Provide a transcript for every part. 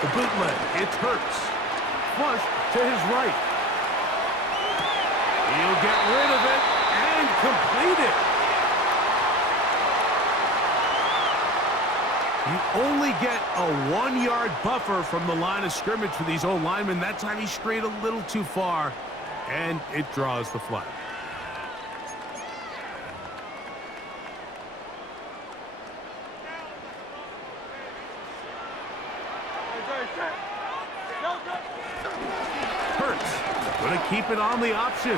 The bootleg, it hurts. Flush to his right. He'll get rid of it and complete it. You only get a 1-yard buffer from the line of scrimmage for these old linemen. That time he strayed a little too far, and it draws the flag. Hurts going to keep it on the option.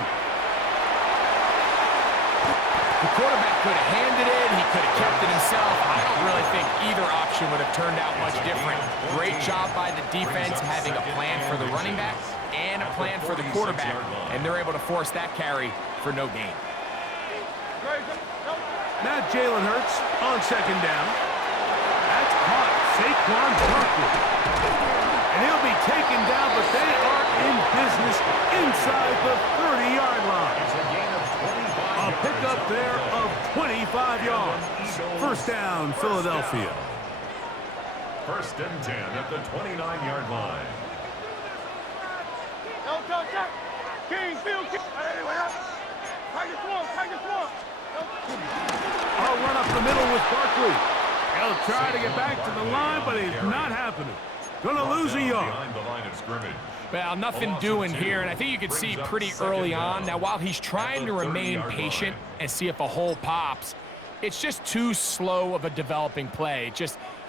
The quarterback could have handed it. He could have kept it himself. I don't really think either option would have turned out much different. Great job by the defense having a plan for the running back and a plan for the quarterback, and they're able to force that carry for no gain. Now Jalen Hurts on second down. That's caught. Saquon Barkley. And he'll be taken down, but they are in business inside the 30-yard line. A pickup there of 25 yards. First down, Philadelphia. First and 10 at the 29-yard line. I'll run up the middle with Barkley. He'll try to get back to the line, but it's not happening. Gonna lose a yard. Well, nothing doing here, and I think you can see pretty early on. Now, while he's trying to remain patient and see if a hole pops, it's just too slow of a developing play.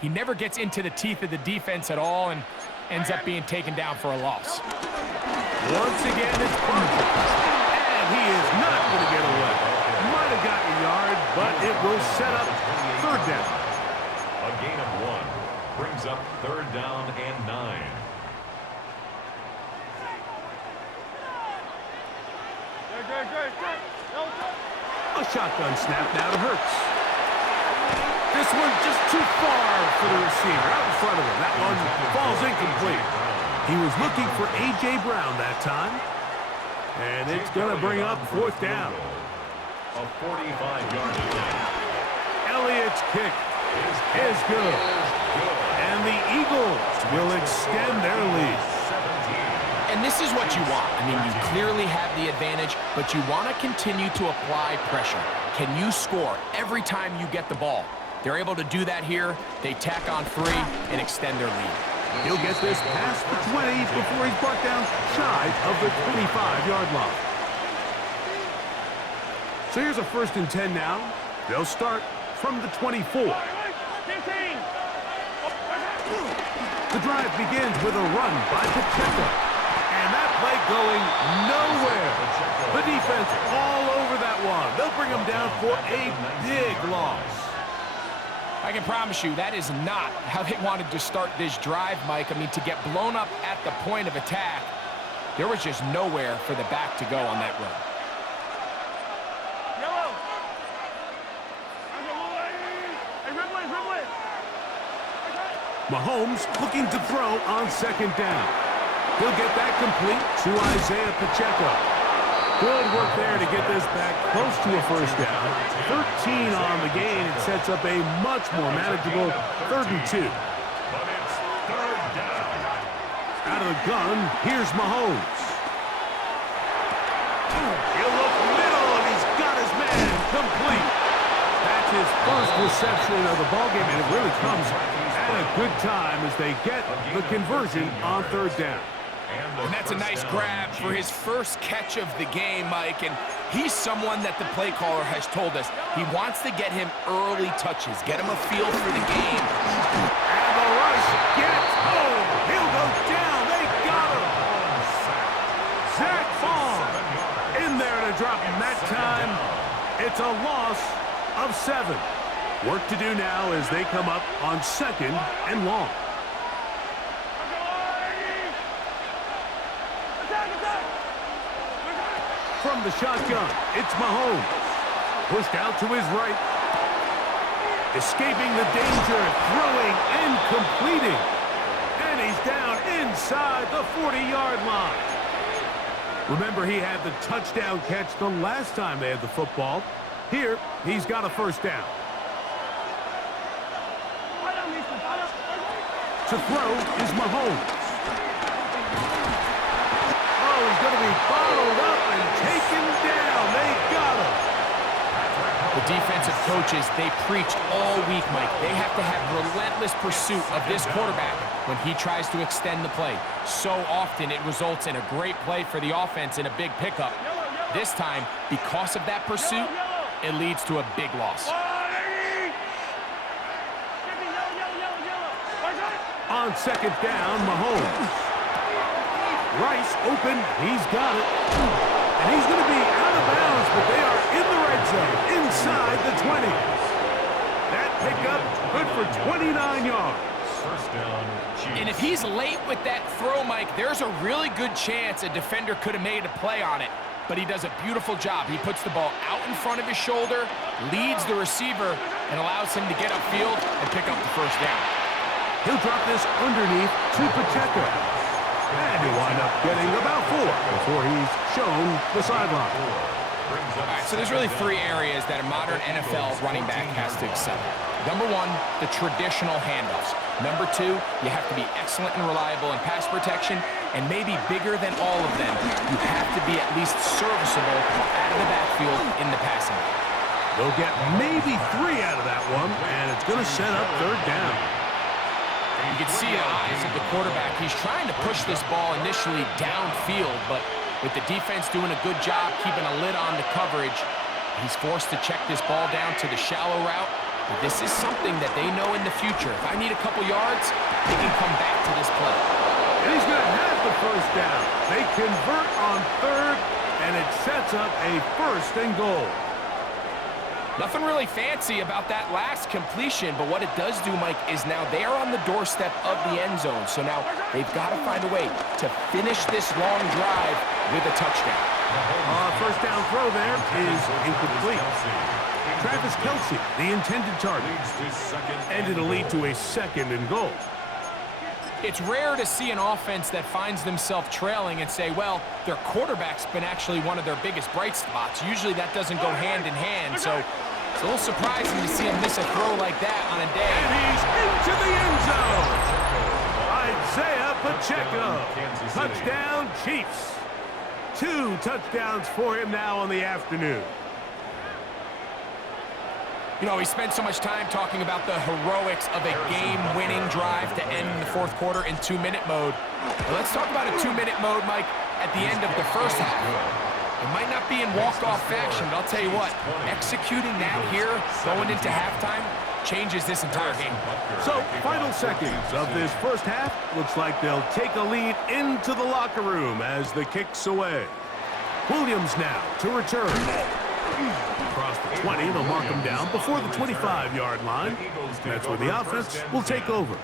He never gets into the teeth of the defense at all and ends up being taken down for a loss. Once again, it's Barkley. And he is not going to get away. Might have gotten a yard, but it will set up third down. A gain of 1 brings up third down and 9. A shotgun snap now to Hurts. This one just too far for the receiver. Out in front of him. That one falls incomplete. He was looking for A.J. Brown that time. And it's going to bring up fourth down. A 45-yard attempt. Elliott's kick is good. And the Eagles will extend their lead. And this is what you want. I mean, you clearly have the advantage, but you want to continue to apply pressure. Can you score every time you get the ball? They're able to do that here. They tack on 3 and extend their lead. He'll get this past the 20 before he's brought down shy of the 25-yard line. So here's a first and 10 now. They'll start from the 24. The drive begins with a run by Pacheco. And that play going nowhere. The defense all over that one. They'll bring him down for a big loss. I can promise you that is not how they wanted to start this drive, Mike. I mean, to get blown up at the point of attack, there was just nowhere for the back to go on that run. Mahomes looking to throw on second down. He'll get that complete to Isaiah Pacheco. Good work there to get this back close to a first down. 13 on the gain. It sets up a much more manageable 3rd and 2. But it's third down. Out of the gun, here's Mahomes. He'll look middle, and he's got his man complete. That's his first reception of the ballgame, and it really comes at a good time as they get the conversion on 3rd down. And that's a nice grab for his first catch of the game, Mike. And he's someone that the play caller has told us he wants to get him early touches, get him a feel for the game. And the rush gets home. He'll go down. They got him. Zach Baum in there to drop him that time. It's a loss of 7. Work to do now as they come up on 2nd and long. From the shotgun, it's Mahomes. Pushed out to his right. Escaping the danger, throwing and completing. And he's down inside the 40-yard line. Remember, he had the touchdown catch the last time they had the football. Here, he's got a first down. To throw is Mahomes. Oh, he's going to be bottled up and taken down. They got him. The defensive coaches, they preached all week, Mike. They have to have relentless pursuit of this quarterback when he tries to extend the play. So often it results in a great play for the offense and a big pickup. This time, because of that pursuit, it leads to a big loss. On second down, Mahomes. Rice open. He's got it. And he's going to be out of bounds, but they are in the red zone, inside the 20. That pickup good for 29 yards. First down, Chiefs. And if he's late with that throw, Mike, there's a really good chance a defender could have made a play on it. But he does a beautiful job. He puts the ball out in front of his shoulder, leads the receiver, and allows him to get upfield and pick up the first down. He'll drop this underneath to Pacheco. And he'll wind up getting about 4 before he's shown the sideline. All right, so there's really 3 areas that a modern NFL running back has to excel. Number 1, the traditional handoffs. Number 2, you have to be excellent and reliable in pass protection, and maybe bigger than all of them, you have to be at least serviceable out of the backfield in the passing game. They'll get maybe 3 out of that one, and it's going to set up third down. You can see the eyes of the quarterback. He's trying to push this ball initially downfield, but with the defense doing a good job keeping a lid on the coverage, he's forced to check this ball down to the shallow route. But this is something that they know in the future. If I need a couple yards, they can come back to this play. And he's going to have the first down. They convert on third, and it sets up a first and goal. Nothing really fancy about that last completion, but what it does do, Mike, is now they are on the doorstep of the end zone. So now they've got to find a way to finish this long drive with a touchdown. First down throw there is incomplete. Travis Kelce, the intended target, and it'll lead to a second and goal. It's rare to see an offense that finds themselves trailing and say, well, their quarterback's been actually one of their biggest bright spots. Usually that doesn't go hand in hand, so it's a little surprising to see him miss a throw like that on a day. And he's into the end zone. Isaiah Pacheco. Touchdown, Chiefs. 2 touchdowns for him now on the afternoon. You know, we spent so much time talking about the heroics of a game-winning drive to end the fourth quarter in 2-minute mode. Well, let's talk about a 2-minute mode, Mike, at the end of the first half. It might not be in walk-off fashion, but I'll tell you what, executing that here, going into halftime, changes this entire game. So, final seconds of this first half. Looks like they'll take a lead into the locker room as the kick's away. Williams now to return. Across the 20, they'll mark him down before the 25-yard line. That's where the offense will take over.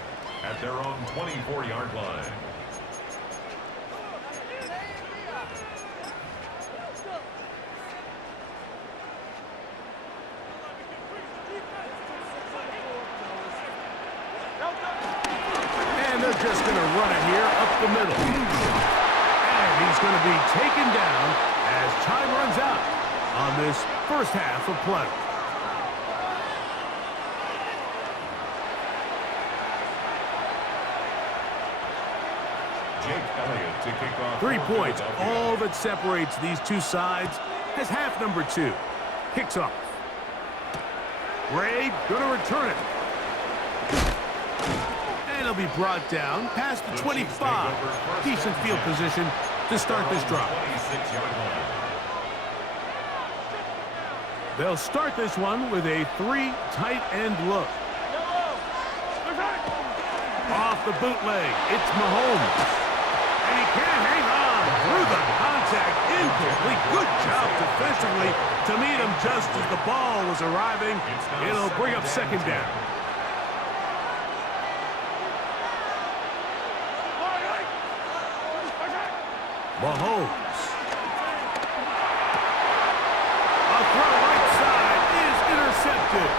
At their own 24-yard line. And they're just going to run it here up the middle. And he's going to be taken down as time runs out on this first half of play. Jake Elliott to kick off. 3 points, all that separates these two sides as half number 2 kicks off. Ray going to return it. And he'll be brought down past the 25. Decent field position to start this drive. They'll start this one with a 3 tight end look. Off the bootleg, it's Mahomes. And he can't hang on through the contact. Incomplete. Good job defensively to meet him just as the ball was arriving. It'll bring up second down. Mahomes. A throw right side is intercepted.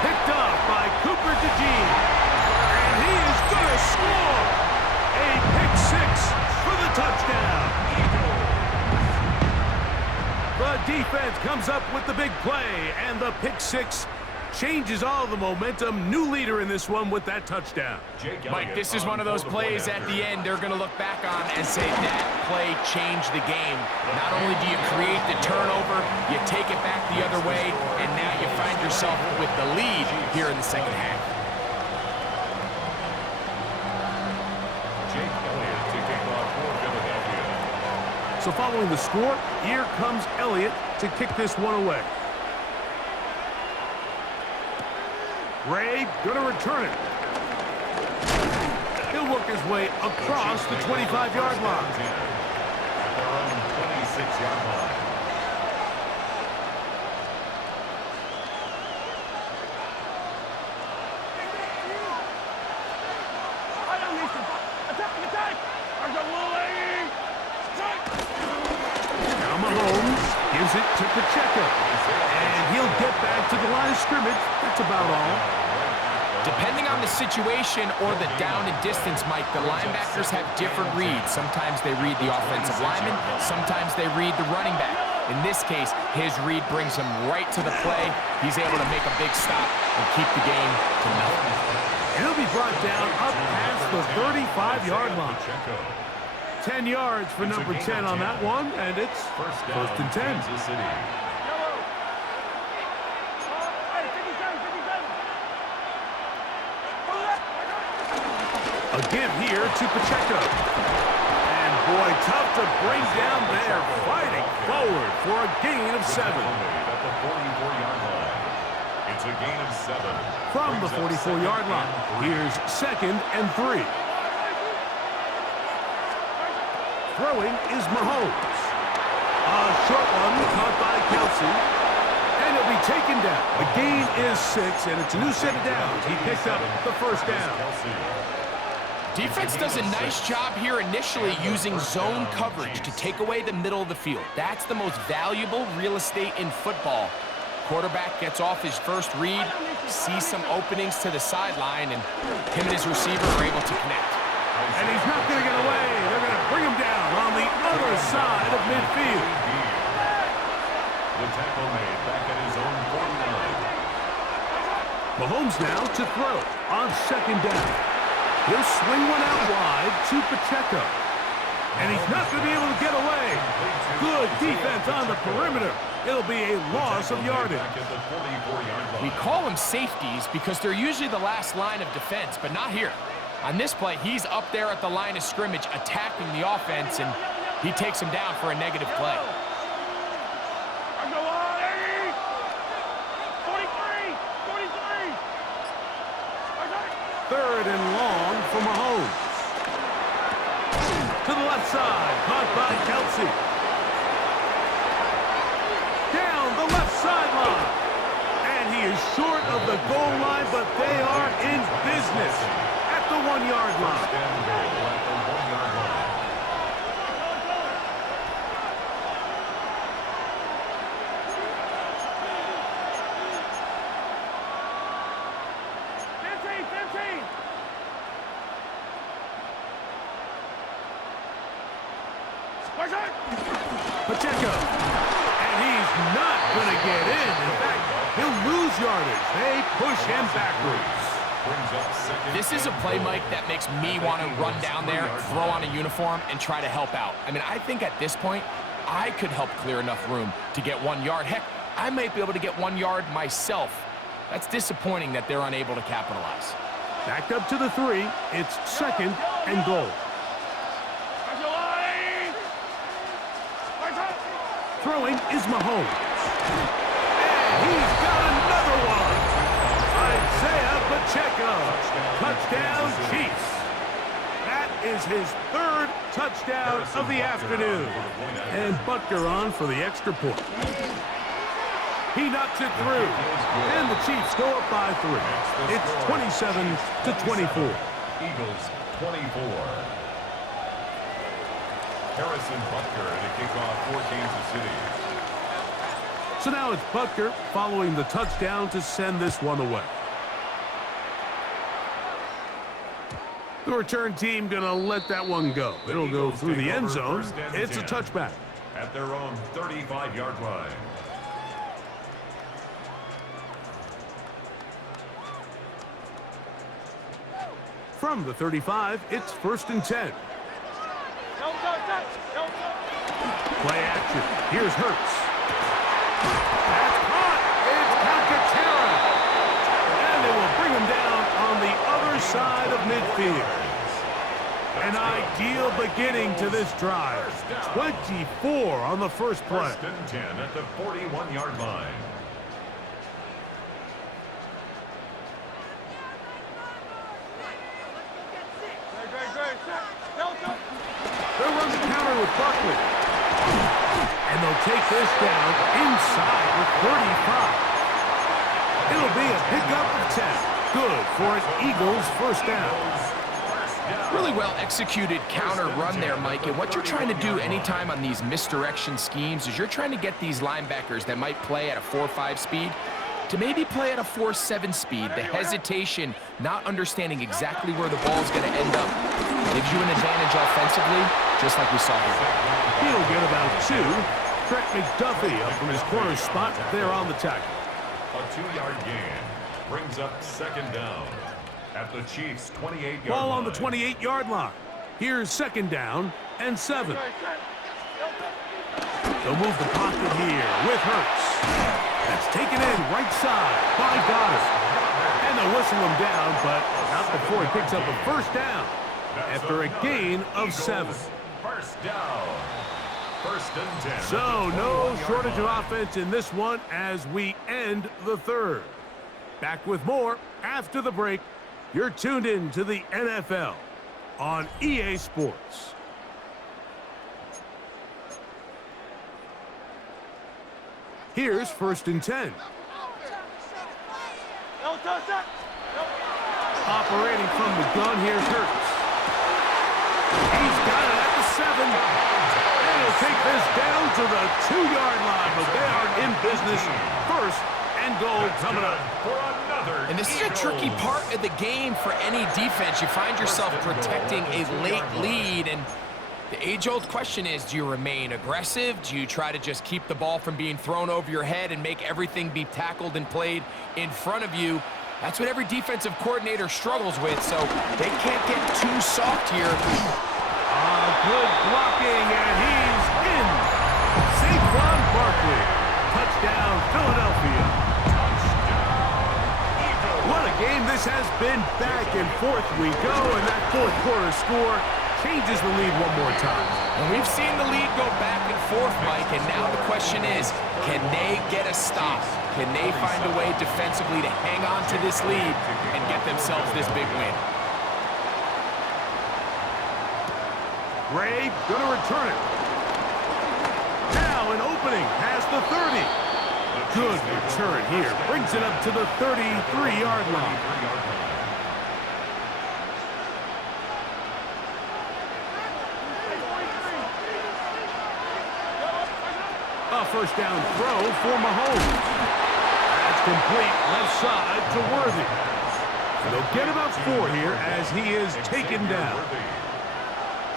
Picked off by Cooper DeJean. And he is going to score. A pick 6 for the touchdown. The defense comes up with the big play, and the pick 6 Changes all the momentum. New leader in this one with that touchdown. Mike, this is one of those plays at the end they're going to look back on and say that play changed the game. Not only do you create the turnover, you take it back the other way, and now you find yourself with the lead here in the second half. So following the score, here comes Elliott to kick this one away. Ray gonna return it. He'll work his way across the 25-yard line. At their own 26-yard line. Now Mahomes gives it to Pacheco. And he'll get back to the line of scrimmage. That's about all. Depending on the situation or the down and distance, Mike, the linebackers have different reads. Sometimes they read the offensive lineman. Sometimes they read the running back. In this case, his read brings him right to the play. He's able to make a big stop and keep the game to nothing. And he'll be brought down up past the 35-yard line. 10 yards for number 10 on that one, and it's first and 10. A give here to Pacheco. And boy, tough to bring down there. Fighting forward for a gain of 7. At the 44-yard line. It's a gain of 7. From the 44-yard line, here's 2nd and 3. Throwing is Mahomes. A short one caught by Kelsey. And he'll be taken down. The gain is 6, and it's a new set of downs. He picked up the first down. Defense does a nice job here initially using zone coverage to take away the middle of the field. That's the most valuable real estate in football. Quarterback gets off his first read, sees some openings to the sideline, and him and his receiver are able to connect. And he's not going to get away. They're going to bring him down on the other side of midfield. The tackle made back at his own 49. Mahomes now to throw on 2nd down. He'll swing one out wide to Pacheco. And he's not going to be able to get away. Good defense on the perimeter. It'll be a loss of yardage. We call them safeties because they're usually the last line of defense, but not here. On this play, he's up there at the line of scrimmage attacking the offense, and he takes him down for a negative play. Third and long for Mahomes. To the left side, caught by Kelsey. Down the left sideline. And he is short of the goal line, but they are in business at the 1-yard line. Pacheco. And he's not going to get in. In fact, he'll lose yardage. They push him backwards. This is a play, Mike, that makes me want to run down there, throw on a uniform, and try to help out. I mean, I think at this point, I could help clear enough room to get 1 yard. Heck, I might be able to get 1 yard myself. That's disappointing that they're unable to capitalize. Back up to the 3. It's 2nd and goal. Throwing is Mahomes. And he's got another one. Isaiah Pacheco. Touchdown, Chiefs. That is his 3rd touchdown of the afternoon. And Butker on for the extra point. He knocks it through. And the Chiefs go up by 3. It's 27-24. Eagles 24. Harrison Butker to kick off for Kansas City. So now it's Butker following the touchdown to send this one away. The return team going to let that one go. It'll go through the end zone. It's a touchback. At their own 35-yard line. From the 35, it's 1st and 10. Play action. Here's Hurts. That's caught. It's Calcaterra. And they will bring him down on the other side of midfield. An ideal beginning to this drive. 24 on the first play. 1st and 10 at the 41-yard line. They'll run the counter with Buckley. And they'll take this down inside the 35. It'll be a pickup of 10. Good for an Eagles first down. Really well executed counter run there, Mike. And what you're trying to do anytime on these misdirection schemes is you're trying to get these linebackers that might play at a 4.5 speed to maybe play at a 4.7 speed. The hesitation, not understanding exactly where the ball's going to end up, gives you an advantage offensively, just like we saw here. He'll get about 2. Trent McDuffie up from his corner spot there on the tackle. A 2-yard gain brings up 2nd down at the Chiefs' 28-yard line. Ball on the 28-yard line. Here's 2nd down and 7. They'll move the pocket here with Hurts. That's taken in right side by Goddard. And they'll whistle him down, but not before he picks up a first down after a gain of 7. First down. 1st and 10. So no shortage of offense in this one as we end the third. Back with more after the break. You're tuned in to the NFL on EA Sports. Here's 1st and 10. Operating from the gun, here's Hurts. He's got it at the 7. And he'll take this down to the 2-yard line, but they are in business. 1st and goal coming up. And this is a tricky part of the game for any defense. You find yourself protecting a late lead, and the age-old question is, do you remain aggressive? Do you try to just keep the ball from being thrown over your head and make everything be tackled and played in front of you? That's what every defensive coordinator struggles with, so they can't get too soft here. Good blocking, and he's in. Saquon Barkley. Touchdown, Philadelphia. What a game this has been. Back and forth we go, and that fourth quarter score changes the lead one more time. And we've seen the lead go back and forth, Mike, and now the question is, can they get a stop? Can they find a way defensively to hang on to this lead and get themselves this big win? Gray gonna return it. Now an opening past the 30. Good return here. Brings it up to the 33-yard line. A first down throw for Mahomes. That's complete left side to Worthy. And they'll get about 4 here as he is taken down.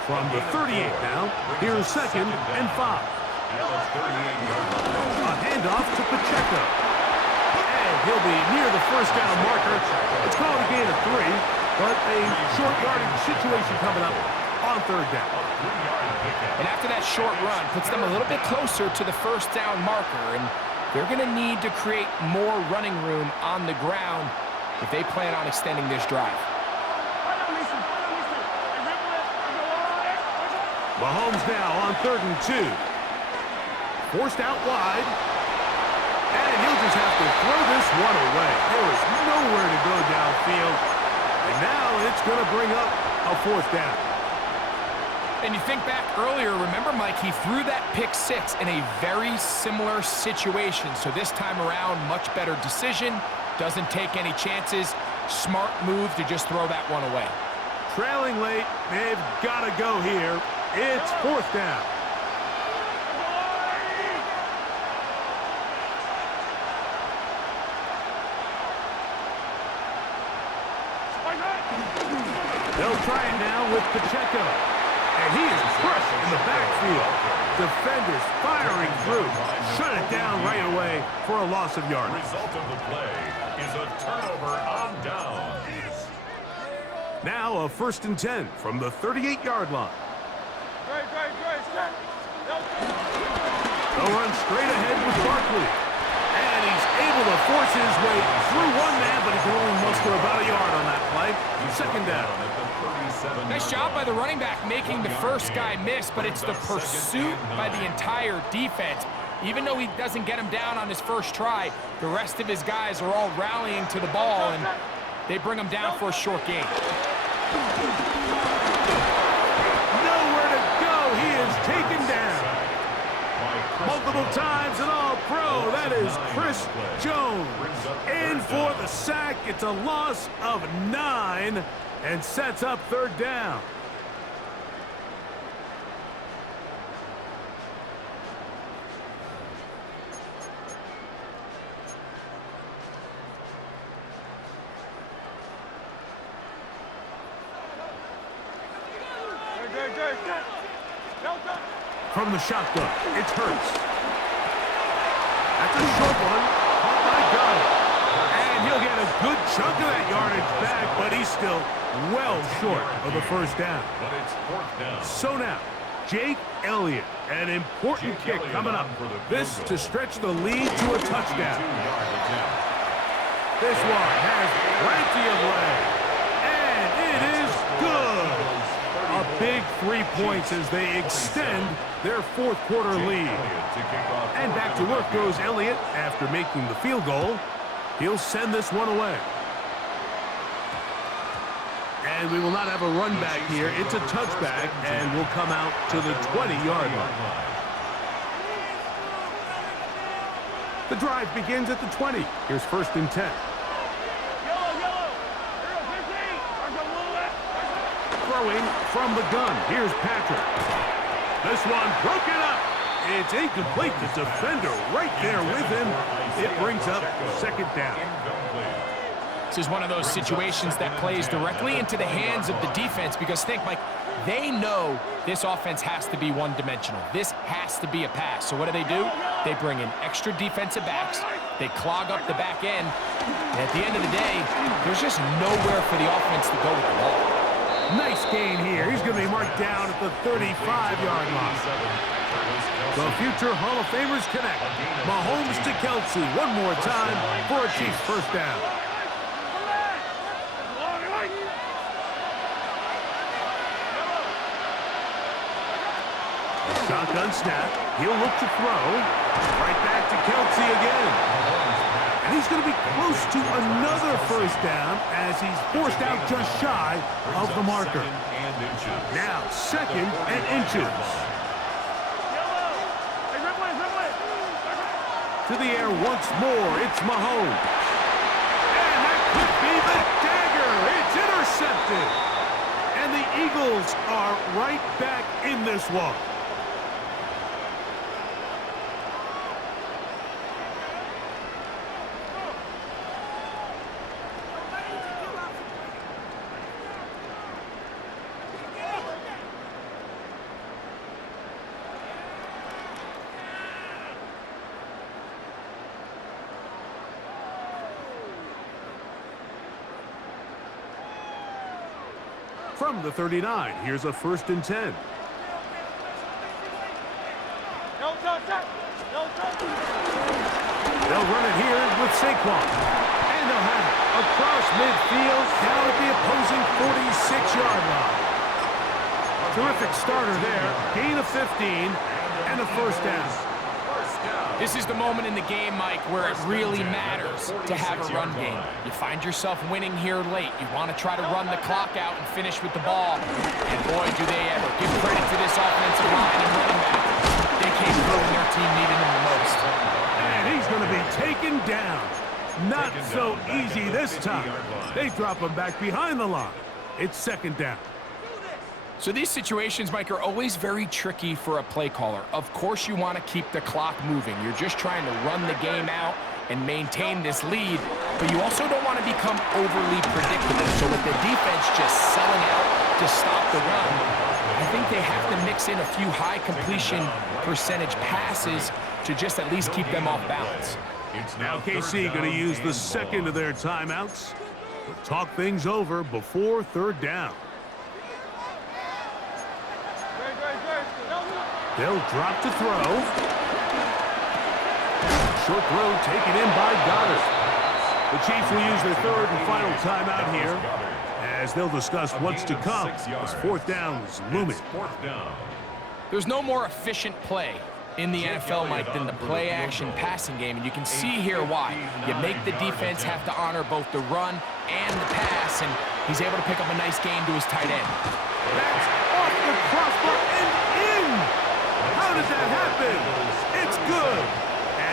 From the 38 now, here's 2nd and 5. A handoff to Pacheco. And he'll be near the first down marker. It's called a gain of 3, but a short yardage situation coming up on 3rd down. And after that short run, puts them a little bit closer to the first down marker, and they're going to need to create more running room on the ground if they plan on extending this drive. Mahomes now on 3rd and 2. Forced out wide. And he'll just have to throw this one away. There is nowhere to go downfield. And now it's going to bring up a 4th down. And you think back earlier, remember, Mike, he threw that pick 6 in a very similar situation. So this time around, much better decision. Doesn't take any chances. Smart move to just throw that one away. Trailing late, they've got to go here. It's 4th down. They'll try it now with Pacheco. And he is crushed in the backfield. Defenders firing through. Shut it down right away for a loss of yardage. Result of the play is a turnover on down. Now a 1st and 10 from the 38-yard line. They'll run straight ahead with Barkley. And he's able to force his way through one man, but he can only muster about a yard on that play. 2nd down. Nice job by the running back making the first guy miss, but it's the pursuit by the entire defense. Even though he doesn't get him down on his first try, the rest of his guys are all rallying to the ball, and they bring him down for a short gain. Nowhere to go. He is taken down. Multiple times and all-pro. That is Chris Jones. In for the sack. It's a loss of 9 and sets up 3rd down. From the shotgun, it's Hurts. That's a short one. Caught by Gunn. And he'll get a good chunk of that yardage back, but he's still well short of the 1st down. But it's 4th down. So now, Jake Elliott, an important kick coming up. This to stretch the lead to a touchdown. This one has plenty of leg. And it is good. A big 3 points as they extend their 4th quarter lead. And back to work goes Elliott after making the field goal. He'll send this one away. And we will not have a run back here. It's a touchback, and will come out to the 20-yard line. The drive begins at the 20. Here's 1st and 10. Throwing from the gun. Here's Patrick. This one broken up. It's incomplete. The defender right there with him. It brings up 2nd down. This is one of those situations that plays directly into the hands of the defense because think, Mike, they know this offense has to be one-dimensional. This has to be a pass. So what do? They bring in extra defensive backs. They clog up the back end. And at the end of the day, there's just nowhere for the offense to go with the ball. Nice gain here. He's going to be marked down at the 35-yard line. The future Hall of Famers connect. Mahomes to Kelsey one more time for a Chiefs 1st down. Shotgun snap. He'll look to throw. Right back to Kelsey again. And he's going to be close to another 1st down as he's forced out just shy of the marker. Now 2nd and inches. To the air once more. It's Mahomes. And that could be the dagger. It's intercepted. And the Eagles are right back in this one. From the 39, here's a 1st and 10. They'll run it here with Saquon. And they'll have it across midfield down at the opposing 46-yard line. Terrific starter there. Gain of 15 and a 1st down. This is the moment in the game, Mike, where it really matters to have a run game. You find yourself winning here late. You want to try to run the clock out and finish with the ball. And boy, do they ever. Give credit to this offensive line and running back. They came through when their team needed them the most. And he's going to be taken down. Not so easy this time. They drop him back behind the line. It's 2nd down. So these situations, Mike, are always very tricky for a play caller. Of course you want to keep the clock moving. You're just trying to run the game out and maintain this lead, but you also don't want to become overly predictable. So with the defense just selling out to stop the run, I think they have to mix in a few high completion percentage passes to just at least keep them off balance. Now KC going to use the 2nd of their timeouts. We'll talk things over before third down. They'll drop to throw. Short throw taken in by Goddard. The Chiefs will use their third and final timeout here as they'll discuss what's to come as fourth down is looming. There's no more efficient play in the NFL, Mike, than the play-action passing game, and you can see here why. You make the defense have to honor both the run and the pass, and he's able to pick up a nice gain to his tight end. That's off the crossbar and in! How does that happen? It's good!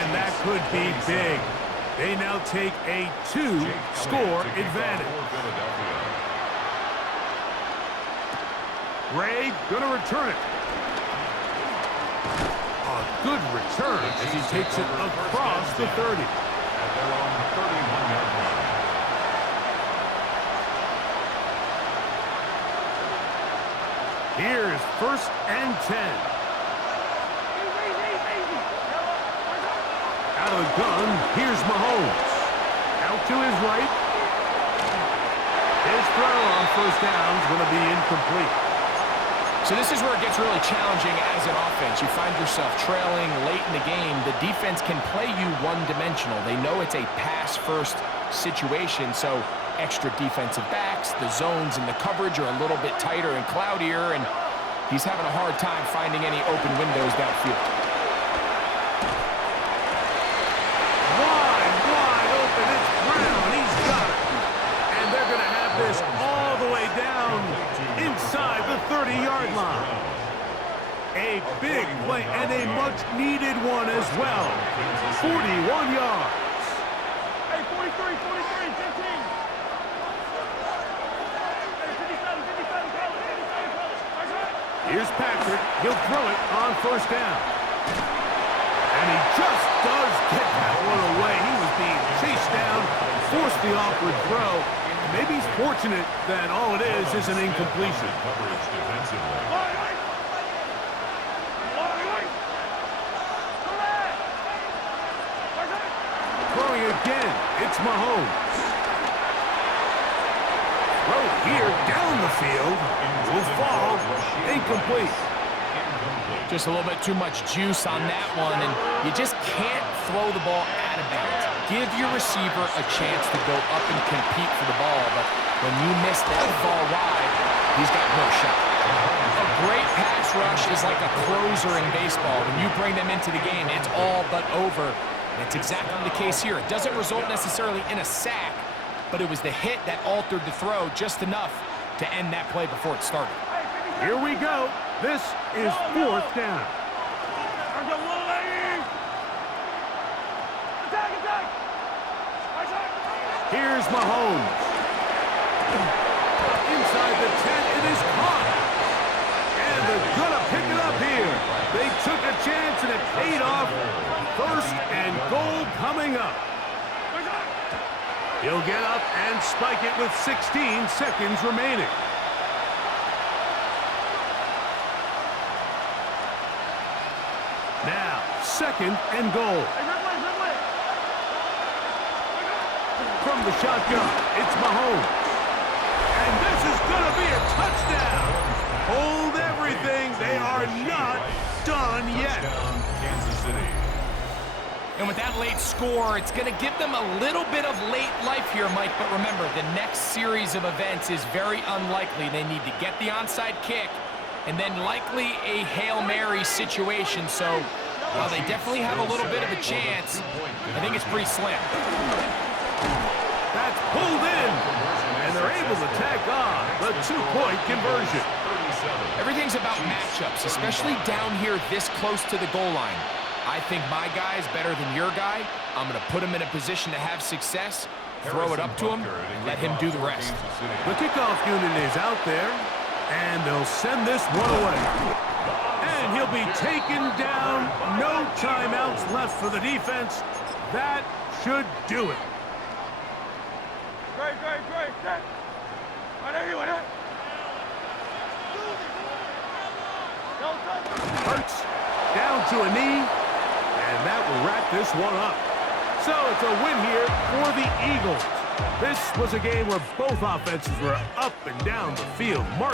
And that could be big. They now take a 2-score advantage. Ray gonna return it. A good return as he takes it across the 30. At their own 31-yard line. Here's 1st and 10. Out of the gun, here's Mahomes. Out to his right. His throw on 1st down is going to be incomplete. So this is where it gets really challenging as an offense. You find yourself trailing late in the game. The defense can play you one-dimensional. They know it's a pass-first situation, so extra defensive backs, the zones and the coverage are a little bit tighter and cloudier, and he's having a hard time finding any open windows downfield. Wide open. It's Brown. He's got it. And they're going to have this all the way down inside the 30-yard line. A big play and a much-needed one as well. 41 yards. Hey, 43, 15. Here's Patrick. He'll throw it on 1st down. And he just does get that one away. He was being chased down, forced the awkward throw. Maybe he's fortunate that all it is an incompletion. Coverage defensively. Throwing again, it's Mahomes. Throw here down the field. Will fall. Incomplete. Just a little bit too much juice on that one, and you just can't throw the ball out of bounds. Give your receiver a chance to go up and compete for the ball, but when you miss that far wide, he's got no shot. A great pass rush is like a closer in baseball. When you bring them into the game, it's all but over. And it's exactly the case here. It doesn't result necessarily in a sack, but it was the hit that altered the throw just enough to end that play before it started. Here we go. This is 4th down. Here's Mahomes. Inside the 10, it is caught. And they're going to pick it up here. They took a chance and it paid off. 1st and goal coming up. He'll get up and spike it with 16 seconds remaining. Now, 2nd and goal. From the shotgun, it's Mahomes. And this is going to be a touchdown. Hold everything. They are not done yet. Kansas City. And with that late score, it's going to give them a little bit of late life here, Mike. But remember, the next series of events is very unlikely. They need to get the onside kick and then likely a Hail Mary situation. So while they definitely have a little bit of a chance, I think it's pretty slim. That's pulled in, and they're able to tack on the 2-point conversion. Everything's about matchups, especially down here this close to the goal line. I think my guy is better than your guy. I'm going to put him in a position to have success, throw it up to him, and let him do the rest. The kickoff unit is out there, and they'll send this one away. And he'll be taken down. No timeouts left for the defense. That should do it. Great. Hurts down to a knee, and that will wrap this one up. So it's a win here for the Eagles. This was a game where both offenses were up and down the field.